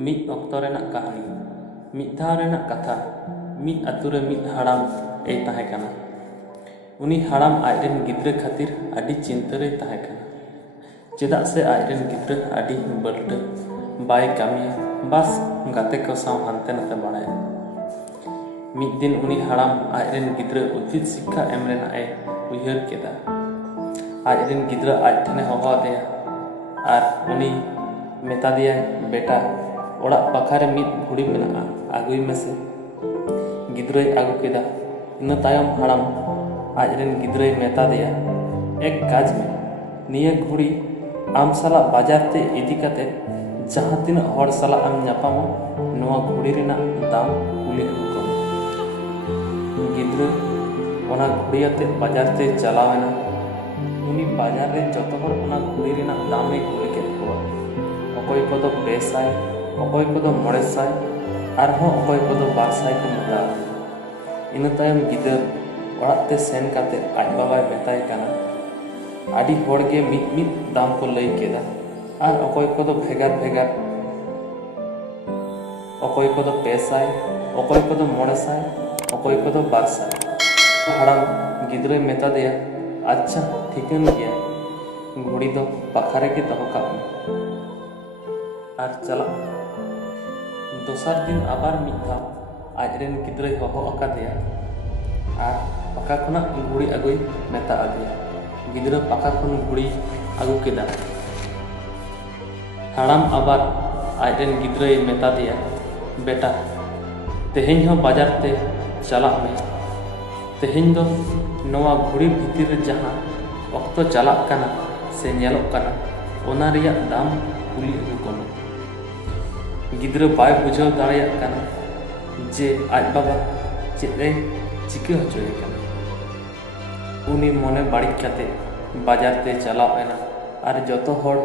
ᱢᱤᱫ ᱚᱠᱛᱚ ᱨᱮᱱᱟᱜ ᱠᱟᱹᱦᱱᱤ, ᱢᱤᱫ ᱫᱷᱟᱣ ᱨᱮᱱᱟᱜ ᱠᱟᱛᱷᱟ᱾ ᱢᱤᱫ ᱟᱹᱛᱩ ᱨᱮ ᱢᱤᱫ ᱦᱟᱲᱟᱢ ᱛᱟᱦᱮᱸ ᱠᱟᱱᱟ᱾ ᱩᱱᱤ ᱦᱟᱲᱟᱢ ᱟᱡᱨᱮᱱ ᱜᱤᱫᱽᱨᱟᱹ ᱠᱷᱟᱹᱛᱤर ᱟᱹᱰᱤ ᱪᱤᱱᱛᱟᱹ ᱨᱮᱭ ᱛᱟᱦᱮᱸ ᱠᱟᱱᱟ᱾ ᱪᱮᱫᱟᱜ ᱥᱮ ᱟᱡᱨᱮᱱ ᱜᱤᱫᱽᱨᱟᱹ ᱟᱹᱰᱤ ᱵᱟᱹᱞᱴᱟᱹ, ᱵᱟᱭ ᱠᱟᱹᱢᱤᱭᱟ, ᱵᱟᱥ ᱜᱟᱛᱮ ᱠᱚ ᱥᱟᱶ ᱦᱟᱱᱛᱮ ᱱᱟᱛᱮ ᱵᱟᱲᱟᱭᱟ᱾ ᱢᱤᱫ ᱫᱤᱱ ᱩᱱᱤ ᱦᱟᱲᱟᱢ ᱟᱡᱨᱮᱱ ᱜᱤᱫᱽᱨᱟᱹ ᱩᱪᱤᱛ ᱥᱤᱠᱠᱷᱟ ᱮᱢ ᱨᱮᱱᱟᱜ ᱩᱭᱦᱟᱹᱨ ᱠᱮᱫᱟ᱾ ᱟᱡᱨᱮᱱ ᱜᱤᱫᱽᱨᱟᱹ ᱟᱡ ᱴᱷᱮᱱᱮ ᱦᱚᱦᱚ ᱟᱫᱮᱭᱟ ᱟᱨ ᱩᱱᱤ ᱢᱮᱛᱟ ᱫᱮᱭᱟᱭ, "ᱵᱮᱴᱟ, ᱚᱲᱟᱜ ᱯᱟᱠᱷᱟᱨᱮ ᱢᱤᱫ ᱜᱷᱩᱲᱤ ᱢᱮᱱᱟᱜᱼᱟ, ᱟᱹᱜᱩᱭ ᱢᱮᱥᱮ।" ᱜᱤᱫᱽᱨᱟᱹᱭ ᱟᱹᱜᱩ ᱠᱮᱫᱟ᱾ ᱤᱱᱟᱹ ᱛᱟᱭᱚᱢ ᱦᱟᱲᱟᱢ ᱟᱡᱨᱮᱱ ᱜᱤᱫᱽᱨᱟᱹᱭ ᱢᱮᱛᱟ ᱫᱮᱭᱟ, "ᱮᱠ ᱠᱟᱡᱽ ᱢᱮ, ᱱᱤᱭᱟᱹ ᱜᱷᱩᱲᱤ ᱟᱢ ᱥᱟᱞᱟᱜ ᱵᱟᱡᱟᱨ ᱛᱮ ᱤᱫᱤ ᱠᱟᱛᱮ ᱡᱟᱦᱟᱸ ᱛᱤᱱᱟᱹᱜ ᱦᱚᱲ ᱥᱟᱞᱟᱜ ᱮᱢ ᱧᱟᱯᱟᱢᱟ, ᱱᱚᱣᱟ ᱜᱷᱩᱲᱤ ᱨᱮᱱᱟᱜ ᱫᱟᱢ ᱠᱩᱞᱤ ᱟᱹᱜᱩ ᱠᱚᱢ।" ᱜᱤᱫᱽᱨᱟᱹ ᱚᱱᱟ ᱜᱷᱩᱲᱤ ᱟᱛᱮᱫ ᱵᱟᱡᱟᱨ ᱛᱮᱭ ᱪᱟᱞᱟᱣ ᱮᱱᱟ᱾ ᱩᱱᱤ ᱵᱟᱡᱟᱨ ᱨᱮ ᱡᱚᱛᱚ ᱦᱚᱲ ᱚᱱᱟ ᱜᱷᱩᱲᱤ ᱨᱮᱱᱟᱜ ᱫᱟᱢᱮ ᱠᱩᱞᱤ ᱠᱮᱫ ᱠᱚᱣᱟ᱾ ᱚᱠᱚᱭ ᱠᱚᱫᱚ 200, ᱚᱠᱚᱭ ᱠᱚᱫᱚ 500, ᱟᱨᱦᱚᱸ ᱚᱠᱚy ᱠᱚᱫᱚ 200 ko ᱢᱮᱛᱟ ᱫᱮᱭᱟ᱾ ᱤᱱᱟᱹ ᱛᱟᱭᱚᱢ ᱜᱤᱫᱟᱹᱨ ᱚᱲᱟᱜ ᱛᱮ ᱥᱮᱱ ᱠᱟᱛᱮ ᱟᱡ ᱵᱟᱵᱟᱭ ᱢᱮᱛᱟᱭ ᱠᱟᱱᱟ᱾ ᱟᱹᱰᱤ ᱦᱚᱲᱜᱮ ᱢᱤᱫ ᱫᱟᱢ ᱠᱚ ᱞᱟᱹᱭ ᱠᱮᱫᱟ, ᱟᱨ ᱚᱠᱚᱭ ᱠᱚᱫᱚ ᱵᱷᱮᱜᱟᱨ ᱵᱷᱮᱜᱟর, ᱚᱠᱚᱭ ᱠᱚᱫᱚ 200, ᱚᱠᱚy ᱠᱚᱫᱚ 500, ᱚᱠᱚy ᱠᱚᱫᱚ 200। ᱦᱟᱲᱟᱢ ᱜᱤᱫᱽᱨᱟᱹᱭ ᱢᱮᱛᱟ ᱫᱮᱭᱟ, "ᱟᱪᱪᱷᱟ, ᱴᱷᱤᱠᱟᱹᱱ ᱜᱮᱭᱟ, ᱜᱷᱩᱲᱤ ᱫᱚ ᱯᱟᱠᱷᱟ ᱨᱮᱜᱮ ᱫᱚᱦᱚ ᱠᱟᱜ ᱢᱮ ᱟᱨ ᱪᱟᱞᱟᱜ ᱢᱮ।" ᱫᱚᱥᱟᱨ ᱫᱤᱱ ᱟᱵᱟᱨ ᱢᱤᱫ ᱫᱷᱟᱣ ᱟᱡᱨᱮᱱ ᱜᱤᱫᱽᱨᱟᱹᱭ ᱦᱚᱦᱚ ᱟᱠᱟᱫᱮᱭᱟ ᱟᱨ ᱯᱟᱠᱷᱟ ᱠᱷᱚᱱᱟᱜ ᱜᱷᱩᱲᱤ ᱟᱹᱜᱩᱭ ᱢᱮᱛᱟ ᱟᱫᱮᱭᱟ᱾ ᱜᱤᱫᱽᱨᱟᱹ ᱯᱟᱠᱷᱟ ᱠᱷᱚᱱ ᱜᱷᱩᱲᱤ ᱟᱹᱜᱩ ᱠᱮᱫᱟ᱾ ᱦᱟᱲᱟᱢ ᱟᱵᱟᱨ ᱟᱡᱨᱮᱱ ᱜᱤᱫᱽᱨᱟᱹᱭ ᱢᱮᱛᱟ ᱫᱮᱭᱟ, "ᱵᱮᱴᱟ, ᱛᱮᱦᱮᱧ ᱦᱚᱸ ᱵᱟᱡᱟᱨ ᱛᱮ ᱪᱟᱞᱟᱜ ᱢᱮ। ᱛᱮᱦᱮᱧ ᱫᱚ ᱱᱚᱣᱟ ᱜᱷᱩᱲᱤ ᱵᱷᱤᱛᱤᱨ ᱨᱮ ᱡᱟᱦᱟᱸ ᱚᱠᱛᱚ ᱪᱟᱞᱟᱜ ᱠᱟᱱᱟ ᱥᱮ ᱧᱮᱞᱚᱜ ᱠᱟᱱᱟ, ᱚᱱᱟ ᱨᱮᱭᱟᱜ ᱫᱟᱢ ᱠᱩᱞᱤ ᱟᱹᱜᱩ ᱠᱚᱢ।" ᱜᱤᱫᱽᱨᱟᱹ ᱵᱟᱭ ᱵᱩᱡᱷᱟᱹᱣ ᱫᱟᱲᱮᱭᱟᱜ ᱠᱟᱱᱟ ᱡᱮ ᱟᱡ ᱵᱟᱵᱟ ᱪᱮᱫ ᱪᱤᱠᱟᱹ ᱦᱚᱪᱚᱭᱮ ᱠᱟᱱᱟ᱾ ᱩᱱᱤ ᱢᱚᱱᱮ ᱵᱟᱹᱲᱤᱡ ᱠᱟᱛᱮ ᱵᱟᱡᱟᱨ ᱛᱮ ᱪᱟᱞᱟᱣ ᱮᱱᱟ ᱟᱨ ᱡᱚᱛᱚ ᱦᱚᱲ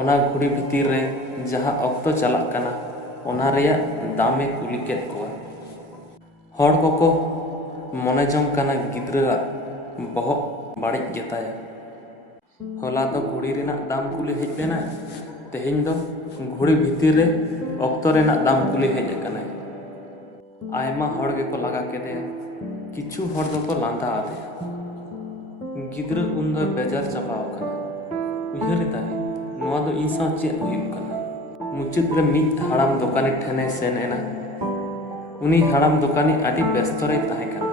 ᱚᱱᱟ ᱜᱷᱩᱲᱤ ᱵᱷᱤᱛᱤᱨ ᱨᱮ ᱡᱟᱦᱟᱸ ᱚᱠᱛᱚ ᱪᱟᱞᱟᱜ ᱠᱟᱱᱟ, ᱚᱱᱟ ᱨᱮᱭᱟᱜ ᱫᱟᱢᱮ ᱠᱩᱞᱤ ᱠᱮᱫ ᱠᱚᱣᱟ᱾ ᱦᱚᱲ ᱠᱚᱠᱚ ᱢᱚᱱᱮ jong ᱠᱟᱱᱟ ᱜᱤᱫᱽᱨᱟᱹᱣᱟᱜ ᱵᱚᱦᱚᱜ ᱵᱟᱹᱲᱤᱡ ᱜᱮᱛᱟᱭᱟ᱾ ᱦᱚᱞᱟ ᱫᱚ ᱜᱷᱩᱲᱤ ᱨᱮᱱᱟᱜ ᱫᱟᱢ ᱠᱩᱞᱤ ᱦᱮᱡ ᱞᱮᱱᱟᱭ, ᱛᱮᱦᱮᱧ ᱫᱚ ᱜᱷᱩᱲᱤ ᱵᱷᱤᱛᱤᱨ ᱨᱮ ᱚᱠᱛᱚ ᱨᱮᱱᱟᱜ ᱫᱟᱢ ᱠᱩᱞᱤ ᱦᱮᱡ ᱟᱠᱟᱱᱟᱭ᱾ ᱟᱭᱢᱟ ᱦᱚᱲ ᱜᱮᱠᱚ ᱞᱟᱜᱟ ᱠᱮᱫᱮᱭᱟ, ᱠᱤᱪᱷᱩ ᱦᱚᱲ ᱫᱚᱠᱚ ᱞᱟᱸᱫᱟ ᱟᱫᱮᱭᱟ᱾ ᱜᱤᱫᱽᱨᱟᱹ ᱩᱱᱫᱚᱭ ᱵᱮᱡᱟᱨ ᱪᱟᱵᱟᱣ ᱟᱠᱟᱱᱟ᱾ ᱩᱭᱦᱟᱹᱨ ᱮᱫᱟᱭ, ᱱᱚᱣᱟ ᱫᱚ ᱤᱧ ᱥᱟᱶ ᱪᱮᱫ ᱦᱩᱭᱩᱜ ᱠᱟᱱᱟ? ᱢᱩᱪᱟᱹᱫ ᱨᱮ ᱢᱤᱫ ᱦᱟᱲᱟᱢ ᱫᱚᱠᱟᱱᱤ ᱴᱷᱮᱱᱮ ᱥᱮᱱ ᱮᱱᱟ᱾ ᱩᱱᱤ ᱦᱟᱲᱟᱢ ᱫᱚᱠᱟᱱᱤ ᱟᱹᱰᱤ ᱵᱮᱥᱛᱚ ᱨᱮᱭ ᱛᱟᱦᱮᱸ ᱠᱟᱱᱟ᱾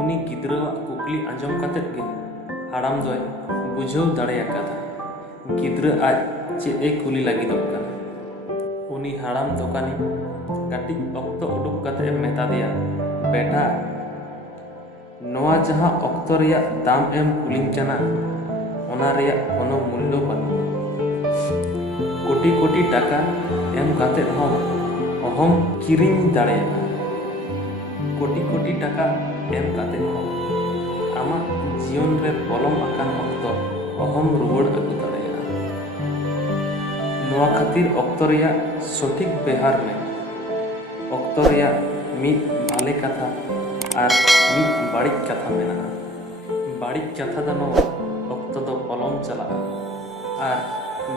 ᱩᱱᱤ ᱜᱤᱫᱽᱨᱟᱹᱣᱟᱜ ᱠᱩᱠᱞᱤ ᱟᱸᱡᱚᱢ ᱠᱟᱛᱮᱫ ᱜᱮ ᱦᱟᱲᱟᱢ ᱫᱚᱭ ᱵᱩᱡᱷᱟᱹᱣ ᱫᱟᱲᱮᱭᱟᱠᱟᱫᱟ ᱜᱤᱫᱽᱨᱟᱹ ᱟᱡ ᱪᱮᱫ ᱠᱩᱞᱤ ᱞᱟᱹᱜᱤᱫᱚᱜ ᱠᱟᱱᱟ᱾ ᱩᱱᱤ ᱦᱟᱲᱟᱢ ᱫᱚᱠᱟᱱᱤ ᱠᱟᱹᱴᱤᱡ ᱚᱠᱛᱚ ᱩᱰᱩᱠ ᱠᱟᱛᱮ ᱢᱮᱛᱟ ᱫᱮᱭᱟ, "ᱵᱮᱴᱟ, ᱱᱚᱣᱟ ᱡᱟᱦᱟᱸ ᱚᱠᱛᱚ ᱨᱮᱭᱟᱜ ᱫᱟᱢ ᱮᱢ ᱠᱩᱞᱤᱧ ᱠᱟᱱᱟ, ᱚᱱᱟ ᱨᱮᱭᱟᱜ ᱠᱳᱱᱳ ᱢᱩᱞᱞᱚ ᱵᱟᱹᱱᱩᱜᱼᱟ। ᱠᱳᱴᱤ ᱠᱳᱴᱤ ᱴᱟᱠᱟ ᱮᱢ ᱠᱟᱛᱮᱫ ᱦᱚᱸ ᱚᱦᱚᱢ ᱠᱤᱨᱤᱧ ᱫᱟᱲᱮᱭᱟᱜᱼᱟ। ᱠᱳᱴᱤ ᱠᱳᱴᱤ ᱴᱟᱠᱟ ᱮᱢ ᱠᱟᱛᱮᱫ ᱦᱚᱸ ᱟᱢᱟᱜ ᱡᱤᱭᱚᱱ ᱨᱮ ᱯᱚᱞᱚᱢ ᱟᱠᱟᱱ ᱚᱠᱛᱚ ᱚᱦᱚᱢ ᱨᱩᱣᱟᱹᱲ ᱟᱹᱜᱩ ᱫᱟᱲᱮᱭᱟᱜᱼᱟ। ᱱᱚᱣᱟ ᱠᱷᱟᱹᱛᱤᱨ ᱚᱠᱛᱚ ᱨᱮᱭᱟᱜ ᱥᱚᱴᱷᱤᱠ ᱵᱮᱣᱦᱟᱨ ᱢᱮ। ᱚᱠᱛᱚ ᱨᱮᱭᱟᱜ ᱢᱤᱫ ᱵᱷᱟᱞᱮ ᱠᱟᱛᱷᱟ ᱟᱨ ᱢᱤᱫ ᱵᱟᱹᱲᱤᱡ ᱠᱟᱛᱷᱟ ᱢᱮᱱᱟᱜᱼᱟ। ᱵᱟᱹᱲᱤᱡ ᱠᱟᱛᱷᱟ ᱫᱚ ᱱᱚᱣᱟ,ᱚᱠᱛᱚ ᱫᱚ ᱯᱚᱞᱚᱢ ᱪᱟᱞᱟᱜᱼᱟ। ᱟᱨ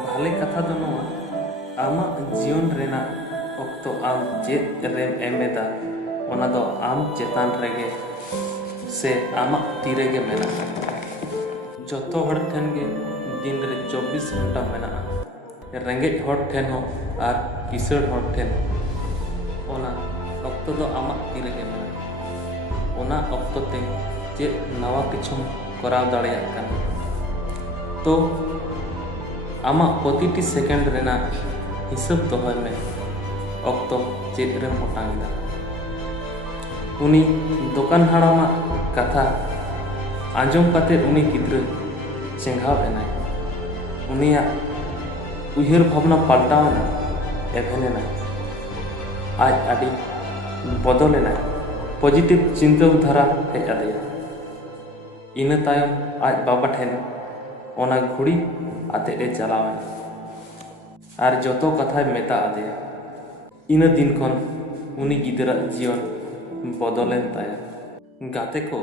ᱵᱷᱟᱞᱮ ᱠᱟᱛᱷᱟ ᱫᱚ ᱱᱚᱣᱟ, ᱟᱢᱟᱜ ᱡᱤᱭᱚᱱ ᱨᱮᱱᱟᱜ ᱚᱠᱛᱚ ᱟᱢ ᱪᱮᱫ ᱨᱮᱢ ᱮᱢ ᱮᱫᱟ, ᱚᱱᱟ ᱫᱚ ᱟᱢ ᱪᱮᱛᱟᱱ ᱨᱮᱜᱮ ᱥᱮ ᱟᱢᱟᱜ ᱛᱤ ᱨᱮᱜᱮ ᱢᱮᱱᱟᱜᱼᱟ। ᱡᱚᱛᱚ ᱦᱚᱲ ᱴᱷᱮᱱ ᱜᱮ ᱫᱤᱱ ᱨᱮ 24 ᱜᱷᱚᱱᱴᱟ ᱢᱮᱱᱟᱜᱼᱟ। ᱨᱮᱸᱜᱮᱡ ᱦᱚᱲ ᱴᱷᱮᱱ ᱦᱚᱸ ᱟᱨ ᱠᱤᱥᱟᱹᱬ ᱦᱚᱲ ᱴᱷᱮᱱ ᱦᱚᱸ। ᱚᱱᱟ ᱚᱠᱛᱚ ᱫᱚ ᱟᱢᱟᱜ ᱛᱤ ᱨᱮᱜᱮ ᱢᱮᱱᱟᱜᱼᱟ। ᱚᱱᱟ ᱚᱠᱛᱚ ᱛᱮ ᱪᱮᱫ ᱱᱟᱣᱟ ᱠᱤᱪᱷᱩᱢ ᱠᱚᱨᱟᱣ ᱫᱟᱲᱮᱭᱟᱜ ᱠᱟᱱᱟ। ᱛᱚ ᱟᱢᱟᱜ ᱯᱨᱚᱛᱤᱴᱤ ᱥᱮᱠᱮন্ড ᱨᱮᱱᱟᱜ ᱦᱤᱥᱟᱹᱵ ᱫᱚᱦᱚᱭ ᱢᱮ, ᱚᱠᱛᱚ ᱪᱮᱫ ᱨᱮᱢ ᱚᱴᱟᱝ ᱮᱫᱟ। ᱩᱱᱤ ᱫᱚᱠᱟᱱ ᱦᱟᱲᱟᱢᱟᱜ ᱠᱟᱛᱷᱟ ᱟᱸᱡᱚᱢ ᱠᱟᱛᱮᱫ ᱩᱱᱤ ᱜᱤᱫᱽᱨᱟᱹ ᱪᱮᱸᱜᱷᱟᱣ ᱮᱱᱟᱭ। ᱩᱱᱤᱭᱟᱜ ᱩᱭᱦᱟᱹᱨ ᱵᱷᱟᱵᱽᱱᱟ ᱯᱟᱞᱴᱟᱣ ᱮᱱᱟ, ᱮᱵᱷᱮᱱ ᱮᱱᱟᱭ। ᱟᱡ ᱟᱹᱰᱤ ᱵᱚᱫᱚᱞ ᱮᱱᱟᱭ, ᱯᱚᱡᱤᱴᱤᱵᱷ ᱪᱤᱱᱛᱟᱹ ᱫᱷᱟᱨᱟ ᱦᱮᱡ ᱟᱫᱮᱭᱟ। ᱤᱱᱟᱹ ᱛᱟᱭᱚᱢ ᱟᱡ ᱵᱟᱵᱟ ᱴᱷᱮᱱ ᱚᱱᱟ ᱜᱷᱩᱲᱤ ᱟᱛᱮᱫ ᱪᱟᱞᱟᱣ ᱮᱱᱟ ᱟᱨ ᱡᱚᱛᱚ ᱠᱟᱛᱷᱟᱭ ᱢᱮᱛᱟ ᱟᱫᱮᱭᱟ। ᱤᱱᱟᱹ ᱫᱤᱱ ᱠᱷᱚᱱ ᱩᱱᱤ ᱜᱤᱫᱽᱨᱟᱹᱣᱟᱜ ᱡᱤᱭᱚᱱ ᱵᱚᱫᱚᱞᱮᱱ ᱛᱟᱭᱟ। ᱜᱟᱛᱮ ᱠᱚ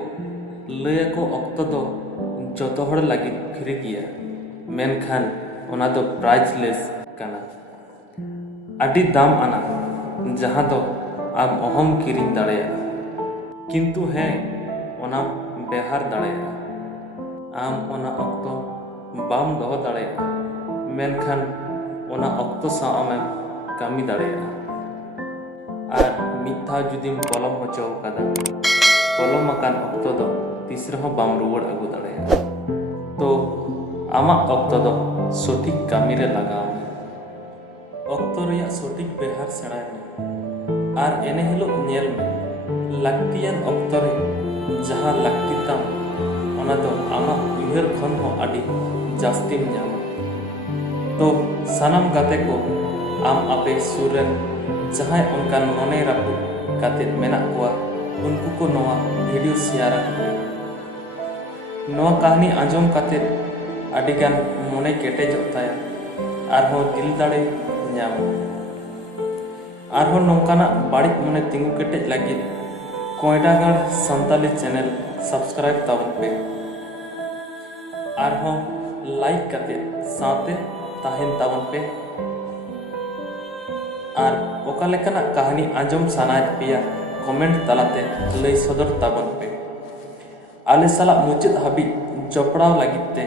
ᱞᱟᱹᱭᱟᱠᱚ ᱚᱠᱛᱚ ᱫᱚ ᱡᱚᱛᱚ ᱦᱚᱲ ᱞᱟᱹᱜᱤᱫ ᱯᱷᱨᱤ ᱜᱮᱭᱟ, ᱢᱮᱱᱠᱷᱟᱱ ᱚᱱᱟ ᱫᱚ ᱯᱨᱟᱭᱤᱡᱽᱞᱮᱥ ᱠᱟᱱᱟ। ᱟᱹᱰᱤ ᱫᱟᱢ ᱟᱱᱟ ᱡᱟᱦᱟᱸ ᱫᱚ ᱟᱢ ᱚᱦᱚᱢ ᱠᱤᱨᱤᱧ ᱫᱟᱲᱮᱭᱟᱜᱼᱟ, ᱠᱤᱱᱛᱩ ᱦᱮᱸ ᱚᱱᱟᱢ ᱵᱮᱣᱦᱟᱨ ᱫᱟᱲᱮᱭᱟᱜᱼᱟ। ᱟᱢ ᱚᱱᱟ ᱚᱠᱛᱚ ᱵᱟᱢ ᱫᱚᱦᱚ ᱫᱟᱲᱮᱭᱟᱜᱼᱟ, ᱢᱮᱱᱠᱷᱟन ᱚᱱᱟ ᱚᱠᱛᱚ ᱥᱟᱶ ᱟᱢᱮᱢ ᱠᱟᱹᱢᱤ ᱫᱟᱲᱮᱭᱟᱜᱼᱟ। ᱟᱨ ᱢᱤᱫ ᱫᱷᱟᱣ ᱡᱩᱫᱤᱢ ᱯᱚᱞᱚᱢ ᱦᱚᱪᱚ ᱟᱠᱟᱫᱟ, ᱯᱚᱞᱚᱢ ᱟᱠᱟᱱ ᱚᱠᱛᱚ ᱫᱚ ᱛᱤᱥ ᱨᱮᱦᱚᱸ ᱵᱟᱢ ᱨᱩᱣᱟᱹᱲ ᱟᱹᱜᱩ ᱫᱟᱲᱮᱭᱟᱜᱼᱟ। ᱛᱚ ᱟᱢᱟᱜ ᱚᱠᱛᱚ ᱫᱚ ᱥᱚᱴᱷᱤᱠ ᱠᱟᱹᱢᱤᱨᱮ ᱞᱟᱜᱟᱣ ᱢᱮ। ᱚᱠᱛᱚ ᱨᱮᱭᱟᱜ ᱥᱚᱴᱷᱤᱠ ᱵᱮᱣᱦᱟᱨ ᱥᱮᱬᱟᱭ ᱢᱮ ᱟᱨ ᱮᱱᱮ ᱦᱤᱞᱳᱜ ᱧᱮᱞ ᱢᱮ ᱞᱟᱹᱠᱛᱤᱭᱟᱱ ᱚᱠᱛᱚ ᱨᱮ ᱡᱟᱦᱟᱸ ᱞᱟᱹᱠᱛᱤ ᱛᱟᱢ ᱚᱱᱟ ᱫᱚ ᱟᱢᱟᱜ ᱩᱭᱦᱟᱹᱨ ᱠᱷᱚᱱ ᱦᱚᱸ ᱟᱹᱰᱤ ᱡᱟᱹᱥᱛᱤᱢ ᱧᱟᱢᱟ। ᱛᱚ ᱥᱟᱱᱟᱢ ᱜᱟᱛᱮ ᱠᱚ ᱟᱢ ᱟᱯᱮ ᱥᱩᱨ ᱨᱮᱱ ᱡᱟᱦᱟᱸᱭ ᱚᱱᱠᱟᱱ ᱢᱚᱱᱮ ᱨᱟᱹᱯᱩᱫ ᱠᱟᱛᱮᱫ ᱢᱮᱱᱟᱜ ᱠᱚᱣᱟ उनको को नवा वीडियो शेयर आको नवा कहानी आंजम कातेद आदिगान मने केटेजो ताया आरहो दिल दाड़े ᱧᱟᱢ आरहो नोंकाना बाड़िज मने तिंगु केटेज लागिद कोयडागाड़ सान्ताली चैनल सब्सक्राइब ताबन पे आरहो लाइक कातेद साथे ताहेन ताबन पे आर ओका लेकाना कहानी आंजम सानायत पिया कमेंट तलाते लई सदर ताबन पे आले साला मुचाद हाबी जपड़ाव लागिद ते